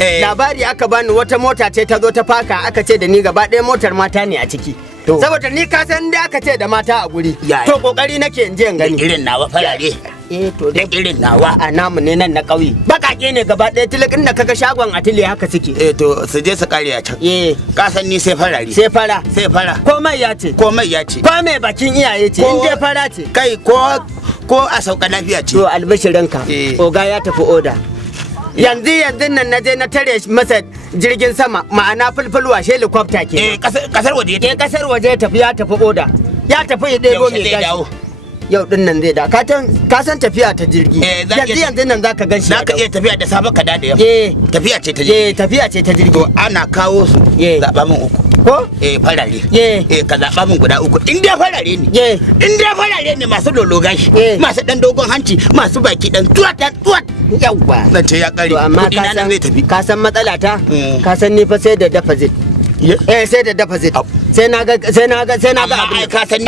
labari aka bani wata mota ce ta zo ta faka aka ce da ni gaba ɗaya motar mata ne a ciki. Saboda ni ka san da aka ce da mata a guri. To kokari nake in je in gani. Irin nawa farare. To da irin nawa a namu ne nan na ƙauye. Bakake ne gaba ɗaya tilikin da kaga shagon atile haka suke. To su je su kare a can. Ka san ni sai farare. Sai fara. Sai fara. Komai ya ce. Komai ya ce. Ko mai bakin iyaye ce. In dai fara ce. Kai ko a sauka lafiya ce. To albishirinka. Oga ya tafi oda. Yanzu nan na je na tare masa jirgin sama ma'ana fulfulwa shi helicopter ke. Kasar waje ya kasar waje ya tafi oda. Ya tafi ya ɗebo mai gashi. Yau din nan zai da ka san tafiya ta jirgi. Yanzu nan zaka gan shi. Zaka iya tafiya da safe ka da yamma. Tafiya ce ta jirgi. Tafiya ce ta jirgi. To ana kawo su zaɓa min uku. Ko? Farare. Ka zaɓa min guda uku. In dai farare ne. In dai farare ne masu lolo gashi. Masu ɗan dogon hanci, masu baki ɗan tuwat. Yawwa. Zan ce ya ƙare. To amma ka san matsala ta? Ka san ni fa sai da deposit. Sai da deposit. Sai na ga amma ai ka san ni